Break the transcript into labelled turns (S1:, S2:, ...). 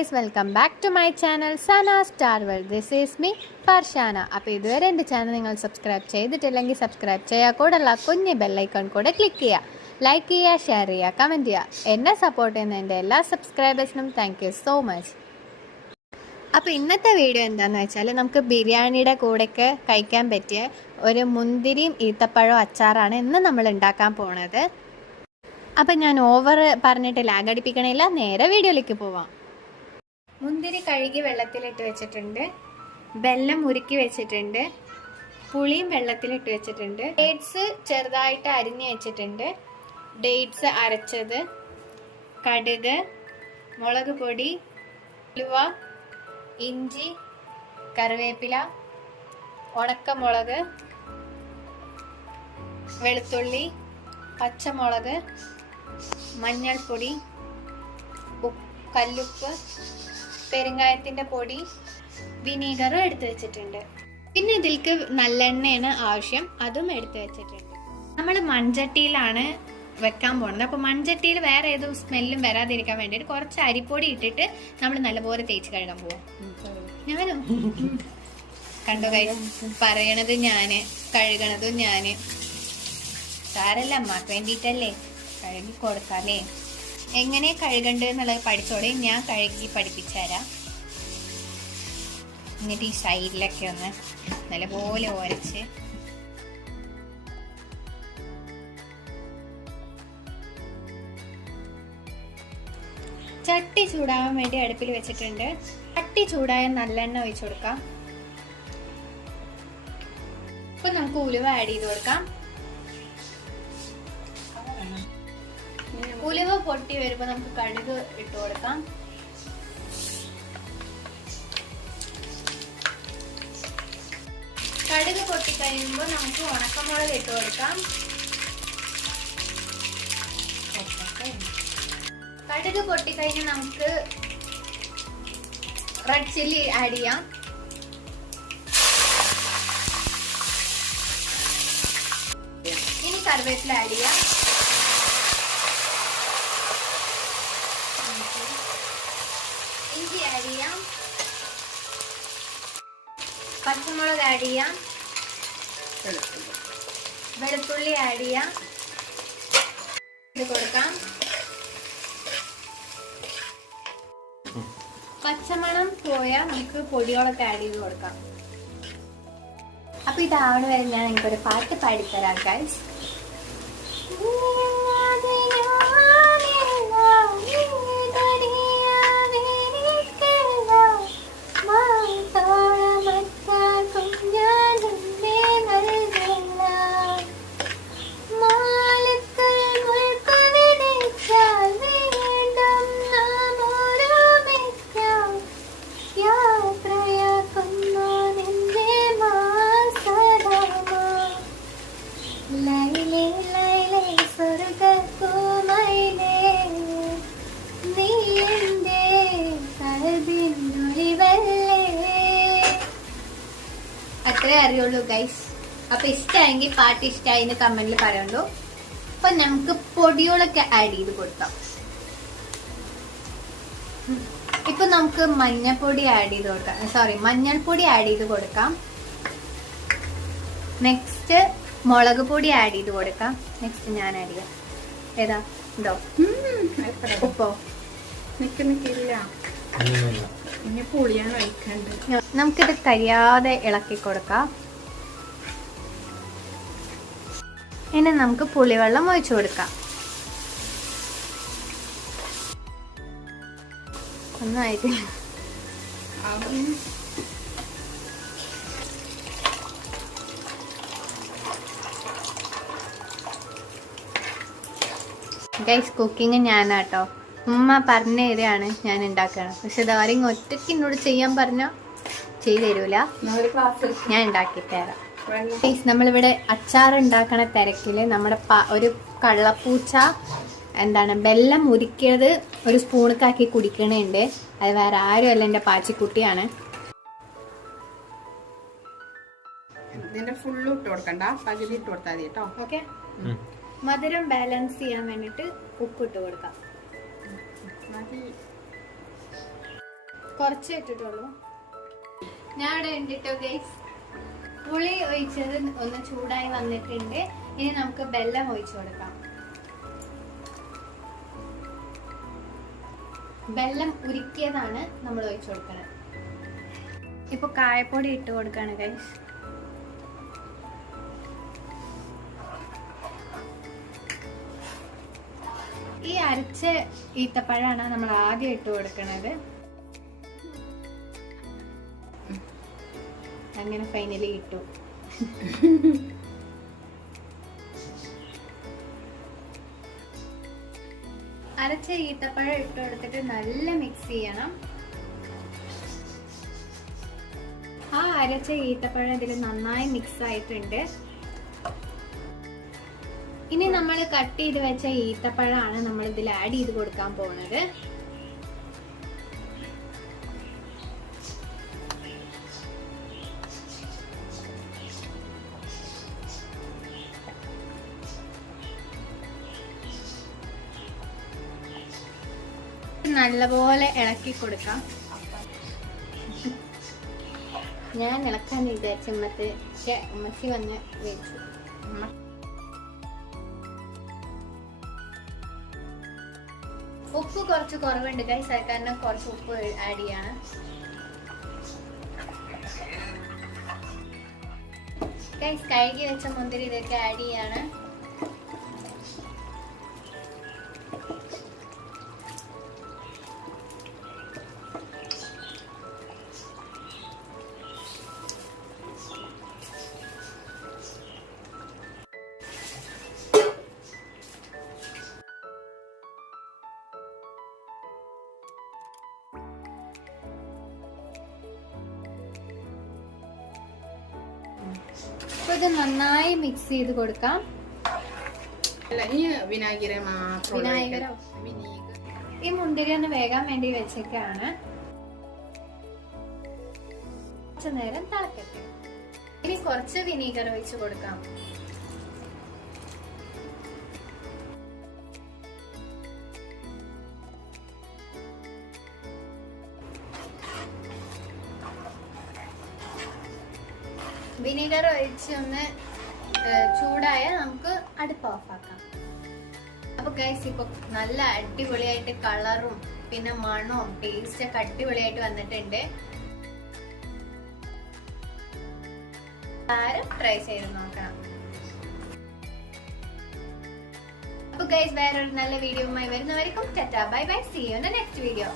S1: Guys welcome back to my channel Sana star world this is me Farshana അപ്പോൾ ഇതുവരെ എന്റെ channel നിങ്ങൾ subscribe ചെയ്തിട്ടില്ലെങ്കിൽ സബ്സ്ക്രൈബ് ചെയ്യുക കൂടെയുള്ള കുഞ്ഞ് ബെല്ലൈക്കൺ കൂടെ ക്ലിക്ക് ചെയ്യുക ലൈക്ക് ചെയ്യുക ഷെയർ ചെയ്യുക കമന്റ് ചെയ്യുക എന്നെ സപ്പോർട്ട് ചെയ്യുന്ന എന്റെ എല്ലാ സബ്സ്ക്രൈബേഴ്സിനും താങ്ക് യു സോ മച്ച് അപ്പോൾ ഇന്നത്തെ വീഡിയോ എന്താണെന്ന് വെച്ചാൽ നമുക്ക് ബിരിയാണിയുടെ കൂടെയൊക്കെ കഴിക്കാൻ പറ്റിയ ഒരു മുന്തിരിയും ഈത്തപ്പഴവും അച്ചാറാണ് ഇന്ന് നമ്മൾ ഉണ്ടാക്കാൻ പോണത്. അപ്പം ഞാൻ ഓവർ പറഞ്ഞിട്ട് ലാഗ് നേരെ വീഡിയോയിലേക്ക് പോവാം. മുന്തിരി കഴുകി വെള്ളത്തിലിട്ട് വെച്ചിട്ടുണ്ട്. വെല്ലം ഉരുക്കി വെച്ചിട്ടുണ്ട്. പുളിയും വെള്ളത്തിലിട്ട് വെച്ചിട്ടുണ്ട്. ഡേറ്റ്സ് ചെറുതായിട്ട് അരിഞ്ഞ് വെച്ചിട്ടുണ്ട്. ഡേറ്റ്സ് അരച്ചത് കടുക് മുളക് പൊടി ഉലുവ ഇഞ്ചി കറിവേപ്പില ഉണക്കമുളക് വെളുത്തുള്ളി പച്ചമുളക് മഞ്ഞൾപ്പൊടി കല്ലുപ്പ് പെരുങ്കായത്തിന്റെ പൊടി വിനീഗറും എടുത്തു വെച്ചിട്ടുണ്ട്. പിന്നെ ഇതിലേക്ക് നല്ലെണ്ണയാണ് ആവശ്യം അതും എടുത്തു വെച്ചിട്ടുണ്ട്. നമ്മൾ മൺചട്ടിയിലാണ് വെക്കാൻ പോകുന്നത് അപ്പോൾ മൺചട്ടിയിൽ വേറെ ഏതോ സ്മെല്ലും വരാതിരിക്കാൻ വേണ്ടിയിട്ട് കുറച്ച് അരിപ്പൊടി ഇട്ടിട്ട് നമ്മൾ നല്ലപോലെ തേച്ച് കഴുകാൻ പോവാം. ഞാനും? കണ്ടോ കൈ പറയണത് ഞാൻ കഴുകണതും ഞാൻ. സാരല്ല അമ്മയ്ക്ക് വേണ്ടിയിട്ടല്ലേ കഴുകി കൊടുക്കാല്ലേ എങ്ങനെ കഴുകണ്ട് എന്നുള്ളത് പഠിച്ചോടെ. ഞാൻ കഴുകി പഠിപ്പിച്ചു തരാം എന്നിട്ട് ഈ സൈഡിലൊക്കെ ഒന്ന് നല്ലപോലെ ഒരച്ച്. ചട്ടി ചൂടാവാൻ വേണ്ടി അടുപ്പിൽ വെച്ചിട്ടുണ്ട്. ചട്ടി ചൂടായ നല്ലെണ്ണ ഒഴിച്ചു കൊടുക്കാം. ഇപ്പൊ നമുക്ക് ഉലുവ ആഡ് ചെയ്ത് കൊടുക്കാം. ഉലുവ പൊട്ടി വരുമ്പോ നമുക്ക് കടുക് ഇട്ട് കൊടുക്കാം. കടുക് പൊട്ടി കഴിയുമ്പോൾ നമുക്ക് ഉണക്കമുളക് ഇട്ട് കൊടുക്കാം. കടുക് പൊട്ടി കഴിഞ്ഞ് നമുക്ക് റെഡ് ചില്ലി ആഡ് ചെയ്യാം. ഇനി കറിവേപ്പില ആഡ് ചെയ്യാം. ഇഞ്ചി ആഡ് ചെയ്യാം പച്ചമുളക് ആഡ് ചെയ്യാം വെളുത്തുള്ളി ആഡ് ചെയ്യാം ഇത് കൊടുക്കാം. പച്ചമണം പോയ നമുക്ക് പൊടികളൊക്കെ ആഡ് ചെയ്ത് കൊടുക്കാം. അപ്പൊ ഇതാവണ വരെ ഞാൻ എനിക്കൊരു പാട്ട് പാടിത്തരാം ഗൈസ് അത്രേ അറിയുള്ളൂ ഗൈസ് അപ്പൊ ഇഷ്ടമായെങ്കിൽ പാട്ട് ഇഷ്ടമായി എന്ന് കമന്റിൽ പറയുള്ളൂ അപ്പൊ നമുക്ക് പൊടികളൊക്കെ ആഡ് ചെയ്ത് കൊടുക്കാം. ഇപ്പൊ നമുക്ക് മഞ്ഞപ്പൊടി ആഡ് ചെയ്ത് കൊടുക്കാം. സോറി മഞ്ഞൾപ്പൊടി ആഡ് ചെയ്ത് കൊടുക്കാം. നെക്സ്റ്റ് മുളക് പൊടി ആഡ് ചെയ്ത് കൊടുക്കാം. നെക്സ്റ്റ് ഞാൻ ആഡ് ചെയ്യാം. ഏതാ? ഇതോ. ഉപ്പോ?
S2: നിക്ക് നിക്കില്ല ഇനി പുളിയാണ് ഒഴിക്കണ്ട്
S1: നമുക്കിത് കരിയാതെ ഇളക്കി കൊടുക്കാം. ഇനി നമുക്ക് പുളിവെള്ളം ഒഴിച്ചു കൊടുക്കാം. ഒന്നായിട്ട്. ഗൈസ് കുക്കിംഗ് ഞാനാട്ടോ. ഉമ്മ പറഞ്ഞ തരികയാണ് ഞാൻ ഉണ്ടാക്കണം പക്ഷെ ഇതാരെങ്കിലും ഒറ്റയ്ക്ക് എന്നോട് ചെയ്യാൻ പറഞ്ഞാൽ ചെയ്തു തരൂല. ഞാൻ ഉണ്ടാക്കി തരാം. നമ്മളിവിടെ അച്ചാർ ഉണ്ടാക്കണ തിരക്കിൽ നമ്മുടെ ഒരു കള്ളപ്പൂച്ച എന്താണ് വെല്ലം ഉരുക്കിയത് ഒരു സ്പൂണക്കാക്കി കുടിക്കണുണ്ട്. അത് വേറെ ആരും അല്ല എന്റെ പാച്ചിക്കുട്ടിയാണ്.
S2: ഇതിന്റെ ഫുള്ള് ഇട്ട് കൊടുക്കണ്ട. പകുതി ഇട്ട് കൊടുത്താൽ മതി കേട്ടോ.
S1: ഓക്കെ മധുരം ബാലൻസ് ചെയ്യാൻ വേണ്ടിയിട്ട് ഉപ്പിട്ട് കൊടുക്കാം.
S2: മതി
S1: ഇട്ടിട്ടുള്ളൂ. ഞാൻ ഇവിടെ ഉണ്ടിട്ടോ ഗൈസ് പുളി ഒഴിച്ചത് ഒന്ന് ചൂടായി വന്നിട്ടുണ്ട്. ഇനി നമുക്ക് ബെല്ലം ഒഴിച്ചു കൊടുക്കാം. വെള്ളം ഉരുക്കിയതാണ് നമ്മൾ ഒഴിച്ചു കൊടുക്കുന്നത് ഇപ്പൊ കായപ്പൊടി ഇട്ട് കൊടുക്കാണ് ഗൈസ് ഈ അരച്ച ഈത്തപ്പഴമാണ് നമ്മൾ ആദ്യം ഇട്ട് കൊടുക്കണത്. അങ്ങനെ ഫൈനലി ഇട്ടു. അരച്ച ഈത്തപ്പഴം ഇട്ട് കൊടുത്തിട്ട് നല്ല മിക്സ് ചെയ്യണം. ആ അരച്ച ഈത്തപ്പഴം ഇതിൽ നന്നായി മിക്സ് ആയിട്ടുണ്ട്. ഇനി നമ്മൾ കട്ട് ചെയ്ത് വെച്ച ഈത്തപ്പഴമാണ് നമ്മൾ ഇതിൽ ആഡ് ചെയ്ത് കൊടുക്കാൻ പോകുന്നത് നല്ലപോലെ ഇളക്കി കൊടുക്കാം. ഞാൻ ഇളക്കാൻ വിചാരിച്ച ഉമ്മത്തെ ഉമ്മച്ചി വന്ന് വെച്ചു ഉപ്പ് കുറച്ച് കുറവുണ്ട്. ഗൈസ് അത് കാരണം കുറച്ച് ഉപ്പ് ആഡ് ചെയ്യാണ്. ഗൈസ് കഴുകി വെച്ച മുന്തിരി ഇതൊക്കെ ആഡ് ചെയ്യാണ്. അപ്പൊ ഇത് നന്നായി മിക്സ് ചെയ്ത് കൊടുക്കാം.
S2: വിനാഗിരോ?
S1: ഈ മുന്തിരി ഒന്ന് വേകാൻ വേണ്ടി വെച്ചേക്കാണ്. കുറച്ചു നേരം തിളക്കട്ടെ. ഇനി കുറച്ച് വിനീഗർ ഒഴിച്ച് കൊടുക്കാം. വിനീഗർ ഒഴിച്ച് ഒന്ന് ചൂടായ നമുക്ക് അടുപ്പ് ഓഫാക്കാം. അപ്പൊ ഗൈസ് ഇപ്പൊ നല്ല അടിപൊളിയായിട്ട് കളറും പിന്നെ മണവും ടേസ്റ്റ് ഒക്കെ അടിപൊളിയായിട്ട് വന്നിട്ടുണ്ട്. ആരും ട്രൈ ചെയ്ത് നോക്കണം. അപ്പൊ ഗൈസ് വേറൊരു നല്ല വീഡിയോയുമായി വരുന്നവർക്കും tata bye bye see you next video